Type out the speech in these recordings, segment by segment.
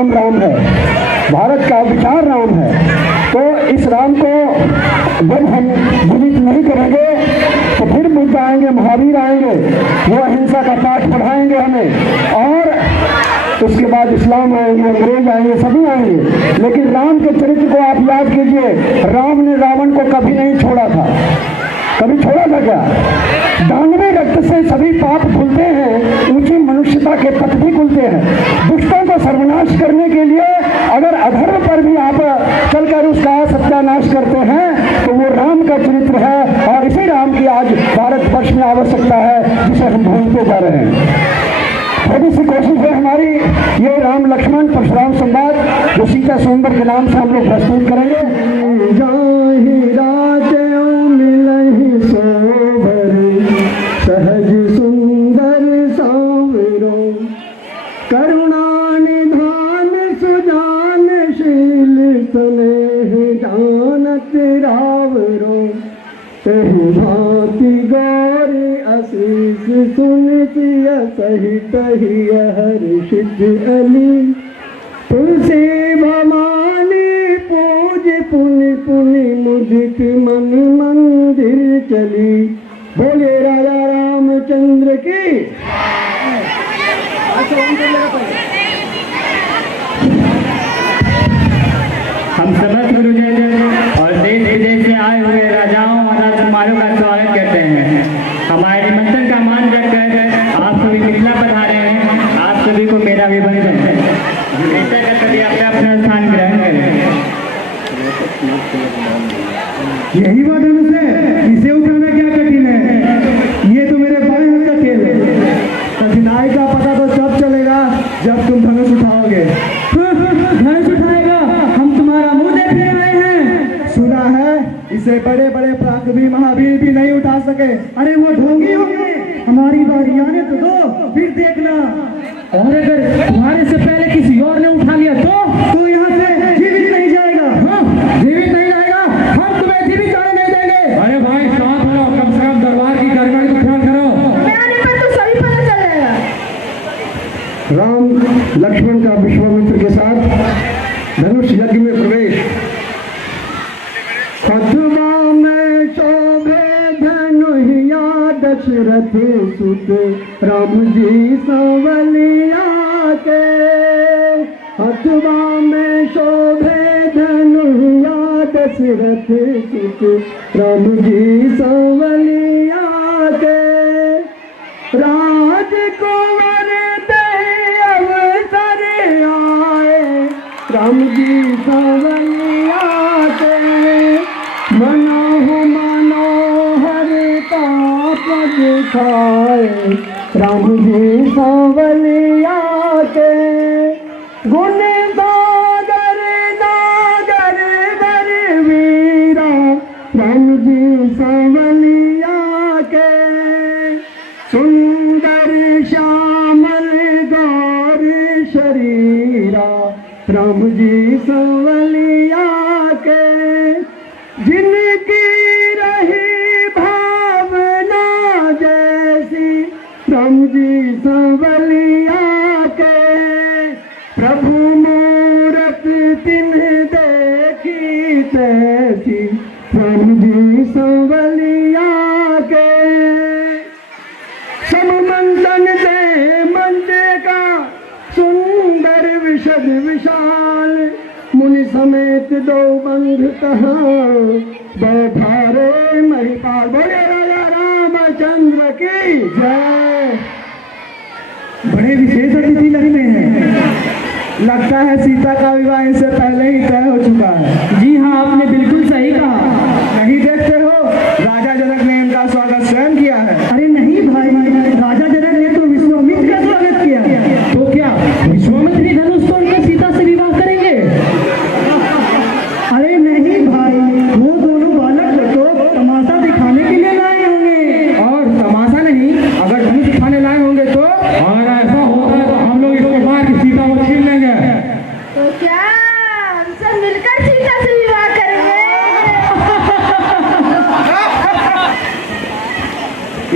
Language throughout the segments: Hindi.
नाम राम है, भारत का विचार राम है। तो इस राम को जब हम जीवित नहीं करेंगे तो फिर बुद्ध आएंगे, महावीर आएंगे, वो अहिंसा का पाठ पढ़ाएंगे हमें, और उसके बाद इस्लाम आएंगे, अंग्रेज आएंगे, सभी आएंगे। लेकिन राम के चरित्र को आप याद कीजिए, राम ने रावण को कभी नहीं छोड़ा था। कभी छोड़ा था क्या? दानवी रक्त से सभी पाप धुलते हैं, ऊंची मनुष्यता के पथ भी खुलते हैं। दुष्टों को सर्वनाश करने के लिए अगर अधर्म पर भी आप चलकर उसका सत्यानाश करते हैं तो वो राम का चरित्र है, और इसी राम की आज भारतवर्ष में आवश्यकता है जिसे हम भूलते जा रहे हैं। थोड़ी सी कोशिश है हमारी, ये राम लक्ष्मण परशुराम संवाद जो सीता स्वयंवर के नाम से हम लोग प्रस्तुत करेंगे। सहज सुंदर सांवरो, करुणा निधान सुजान शील स्नेह जानत रावरो, तहि भांति गौर आशीष सुनितिय सहित ही हर्षित अली, तुलसी भवानी पूज पुनि पुनि मुदित मन मंदिर चली। बोले राजा रामचंद्र की। हम समस्त गुरुजन और देश विदेश से आए हुए राजाओं और कुमारों का स्वागत करते हैं। हमारे निमंत्रण का मान रखकर आप सभी मिथिला पधारे हैं। आप सभी को मेरा अभिनंदन है। ऐसा कर सभी अपना अपना स्थान ग्रहण करें। यही बात है मुझसे, इसे उठाना क्या कठिन है? ये तो मेरे बाएं हाथ का खेल है। कठिनाई का पता तो तब चलेगा जब तुम धनुष उठाओगे। धनुष उठाएगा? हम तुम्हारा मुंह देखने आए हैं। सुना है इसे बड़े बड़े पराक्रमी महावीर भी नहीं उठा सके। अरे वो ढोंगी होंगे, हमारी बारी आने तो दो, फिर देखना। और अगर तुम्हारे से पहले किसी और ने उठा लिया तो यहाँ से जीवित नहीं जाएगा। हाँ, जीवित नहीं जाएगा, हम तुम्हें जीवित जाने नहीं देंगे। अरे भाई शांत हो, कम से कम दरबार की कार्यवाही तो ख्याल करो। मैं आने पर तो सभी पता चल जाएगा। राम लक्ष्मण का विश्वामित्र के साथ धनुष यज्ञ में प्रवेश। हथवा में शोभे धनुहिया दशरथ सुत राम जी संवलिया के। हथवा में शोभे धनुहिया दशरथ सुत राम जी संवलिया के। राजकुंवर दे अवसर आए राम जी संवलिया के। मनोह मनोहर का पद खाए राम जी सांवलिया के। गुण सागर नागर वर वीरा राम जी सांवलिया के। सुंदर श्यामल गौर शरीरा राम जी सांवलिया के। जिनकी रही भावना जैसी राम जी सांवलिया के। प्रभु मूरत तिन्ह देखी तैसी राम जी सांवलिया के। सब मंथन दे मंदिर का सुंदर विशद विशाल। मुनि समेत दो बंधु कहाँ बैठारे महिपाल। बोले राजा रामचंद्र की जय। बड़े विशेष अतिथि लगते हैं। लगता है सीता का विवाह इनसे पहले ही तय हो चुका है। जी हाँ, आपने बिल्कुल सही कहा। नहीं देखते हो राजा जनक ने इनका स्वागत स्वयं किया है। अरे नहीं भाई, राजा जनक ने तो विश्वामित्र का स्वागत किया। तो क्या विश्वामित्र धनुष तो उनके सीता से विवाह करेंगे? अरे नहीं भाई, वो दोनों बालक तो तमाशा दिखाने के लिए लाए होंगे। और तमाशा नहीं, अगर धनुष दिखाने लाए होंगे तो। और ऐसा होता है तो हम लोग इसके बाद की सीता को छीन लेंगे। तो क्या हम सब मिलकर सीता से विवाह करेंगे?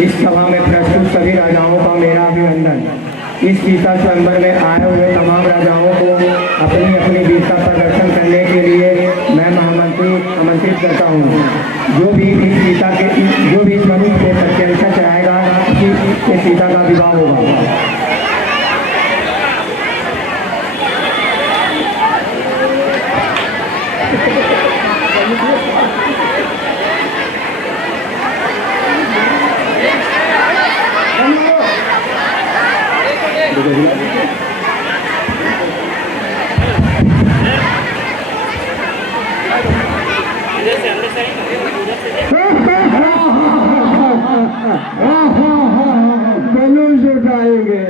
इस सभा में प्रस्तुत सभी राजाओं का मेरा अभिनंदन। इस सीता स्वयंवर में आए हुए तमाम राजाओं को करता हूँ, जो भी इस मनुष्य पे सत्य निष्ठा चढ़ाएगा उसी के सीता का विवाह होगा। बलून उठाएंगे।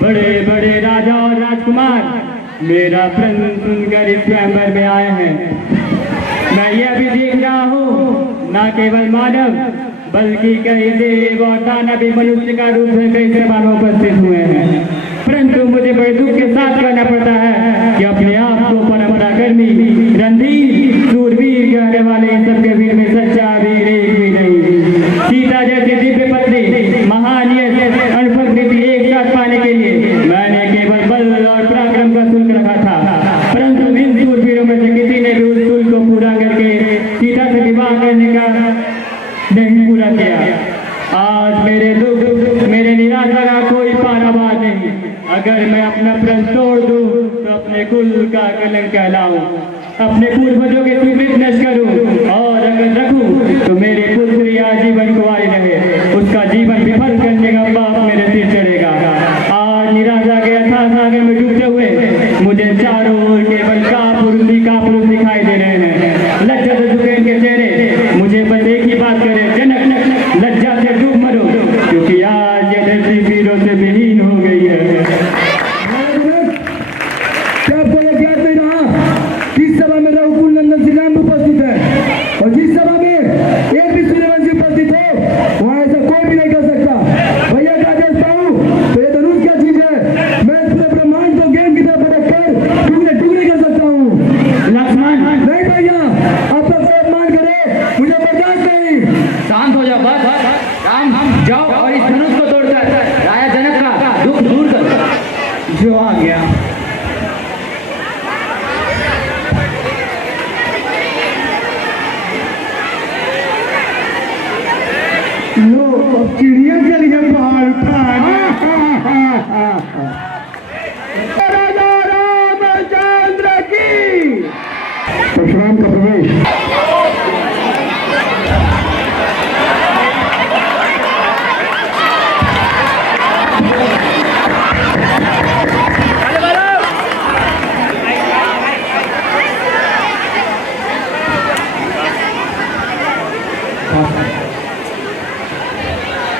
बड़े बड़े राजा और राजकुमार मेरा प्रण सुनकर इस स्वयंवर में आए हैं। मैं यह भी देख रहा हूँ न केवल मानव बल्कि कई देव और दानव भी मनुष्य का रूप में कई जमानों उपस्थित हुए हैं, परंतु मुझे बड़े दुख के साथ कहना पड़ता है कि अपने आप को परंपराकर्मी रणधीर सूरवीर कहने वाले इन सबके वीर में सच्चा वीर एक भी नहीं। सीता जैसी दिव्य पत्नी महान अनुभव नीति एक साथ पाने के लिए मैंने केवल बल और पराक्रम का शुल्क रखा था, परंतु इन सूरवीरों में से किसी ने भी उस शुल्क को पूरा करके सीता से विवाह करने का नहीं पूरा किया। आज मेरे दुख मेरे निराशा का कोई पारावार नहीं। अगर मैं अपना प्रण तोड़ दूं तो अपने कुल का कलंक कहलाऊं, अपने पूर्वजों के सुकृत नष्ट करूं और अगर रखूं तो मेरे पुत्री आजीवन कुंवारी रहे, उसका जीवन विफल करने का पाप मेरे सिर चढ़ेगा। आज निराशा के अथाह सागर में डूबते हुए मुझे चारों ओर केवल कापुरुष दिखाई दे रहे हैं। लज्जा से झुके इनके चेहरे मुझे बस एक ही बात करे, जनक लज्जा से डूब मरो, क्योंकि आज यह धरती वीरों से विहीन हो गई है। क्या आपको यह ज्ञात नहीं रहा किस सभा में रघुकुल नंदन श्री राम उपस्थित है, और जिस सभा में एक भी सूर्यवंशी उपस्थित हो वहाँ ऐसा कोई भी नहीं कर सकता। भैया का आदेश पाऊं तो ये धनुष क्या चीज है, मैं इस पूरे ब्रह्मांड को गेंद की तरह पटक कर टुकड़े टुकड़े कर सकता हूँ। लक्ष्मण नहीं भैया, आपका कोई अपमान करे मुझे बर्दाश्त नहीं। शांत हो जाओ, बस राम जाओ और इस धनुष को तोड़कर राजा जनक का दुख दूर कर। जो आ गया लो अब चिड़िया चली है पहाड़ राजा रामचंद्र की। परशुराम का प्रवेश।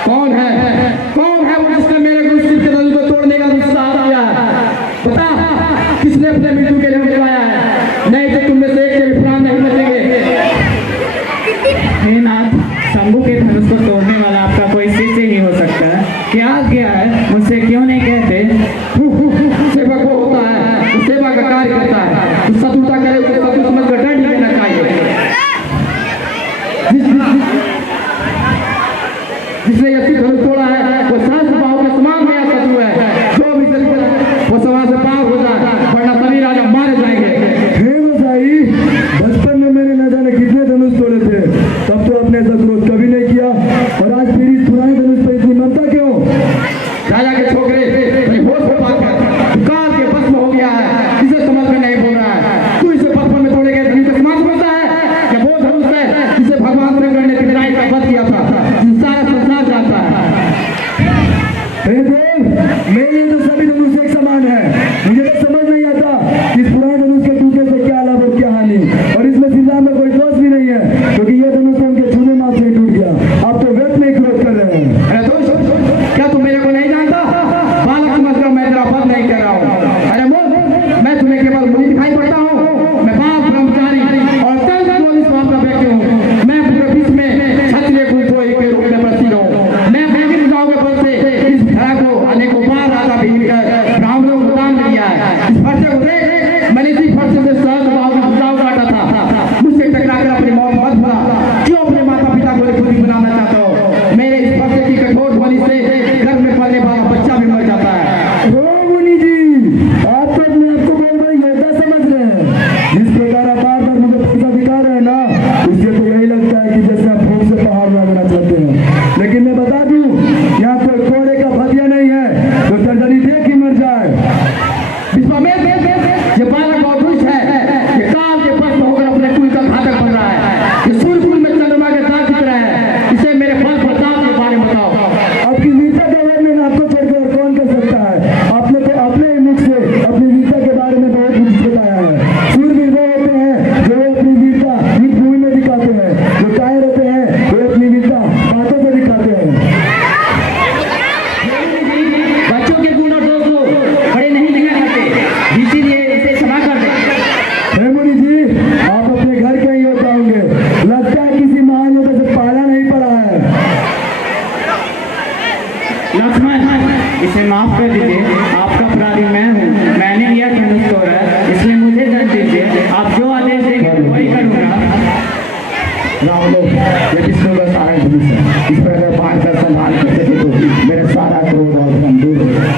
कौन है वो जिसने मेरे गुरु शिव के धनुष को तोड़ने का दुस्साहस किया है? बता किसने अपने मृत्यु के लिए बुलाया है? नहीं तो तुम में से एक के भी प्राण नहीं बचेंगे। उठे, मैंने इसी फर्श से बचाव काटा था। मुझसे टकराकर अपनी मौत मत भुला। क्यों अपने माता पिता को खुदी बनाना चाहते हो? मेरे इस फर्श की कठोर ध्वनि से घर में पलने वाला बच्चा भी मर जाता है। मुनि जी, आप तो अपने आप को बहुत बड़ा योद्धा समझ रहे हैं। जिस प्रकार आप बार बार मुझे पैसा दिखा रहे हैं ना, इससे तो यही लगता है कि जैसे आप भूख से पहाड़ लाना चाहते हैं। लेकिन मैं बता दूं, यहाँ कोई कोड़े का भतिया नहीं है तो सर्जरी देख ही मर जाए। विश्वामित्र, ये बालक और दुष्ट है, ये काल के पक्ष होकर अपने कुल का घातक बन रहा है। ये सूर्यकुल में चंद्रमा के दाग दिख रहा है। इसे मेरे फल प्रताप के बारे में बताओ। आपकी वीरता के बारे में आपको छोड़कर कौन कर सकता है? आपने तो अपने ही मुख से अपनी वीरता के बारे में बहुत कुछ बताया है। सूरवीर वो होते हैं जो अपनी वीरता युद्ध भूमि में दिखाते हैं, जो कायर होते हैं वो अपनी वीरता बातों से दिखाते हैं। बच्चों के गुण और दोष को बड़े नहीं लिखा करते, इसीलिए इसे क्षमा कर दें। हे मुनि जी, आप अपने घर के ही योद्धा होंगे। लगता है किसी महान योद्धा से पहला नहीं पड़ा है। लक्ष्मण, इसे माफ कर दीजिए। आपका अपराधी मैं हूँ। मैंने यह धनुष तोड़ा है, इसलिए मुझे दंड दीजिए। आप जो आदेश देंगे वही करूँगा। राम लोग, ये विष्णु का सारा धनुष है। इस पर अगर बाढ़ कर संभाल कर सके तो मेरा सारा क्रोध और भ्रम दूर हो जाए।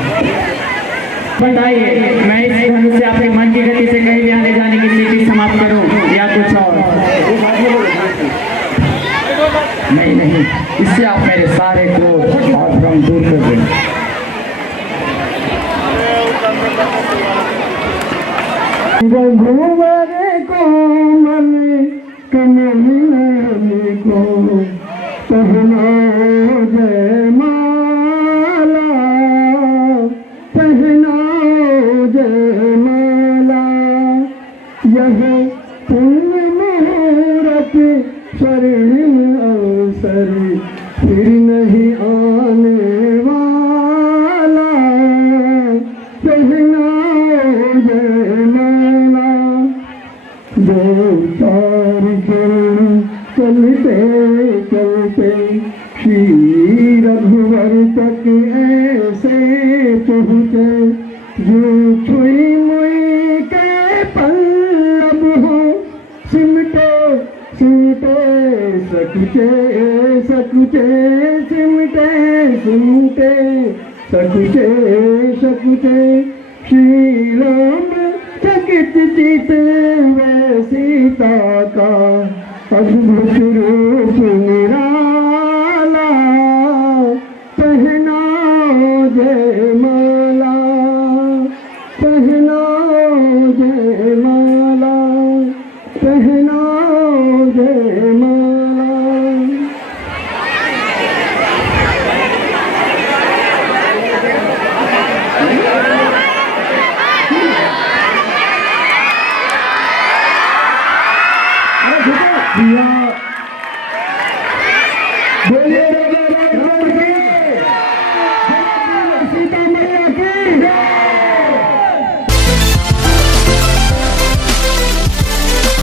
बताइए, मैं इस धनुष से आपके मन की गति से कहीं भी आने जाने की नीति समाप्त करूं या कुछ और? नहीं नहीं, इससे आप मेरे सारे क्रोध और भ्रम दूर कर दें। भगवान को मन कमल को पहना जय माला, पहना जय माला। यह पुण्य मुहूर्त स्वर्णिम अवसर फिर नहीं आने वाला। पहना जय माला। दो चार चरण चलते चलते श्री रघुवर तक ऐसे पहुँचे, जो छुई मुई के पल्लव हो सिमटे सिमटे सकुचे सकुचे सिमटे सिमटे सकुचे सकुचे। श्री राम चकित चित वे सीता का अद्भुत रूप निराला। पहना जय माला, पहना जय माला, पहना जय माला। भैया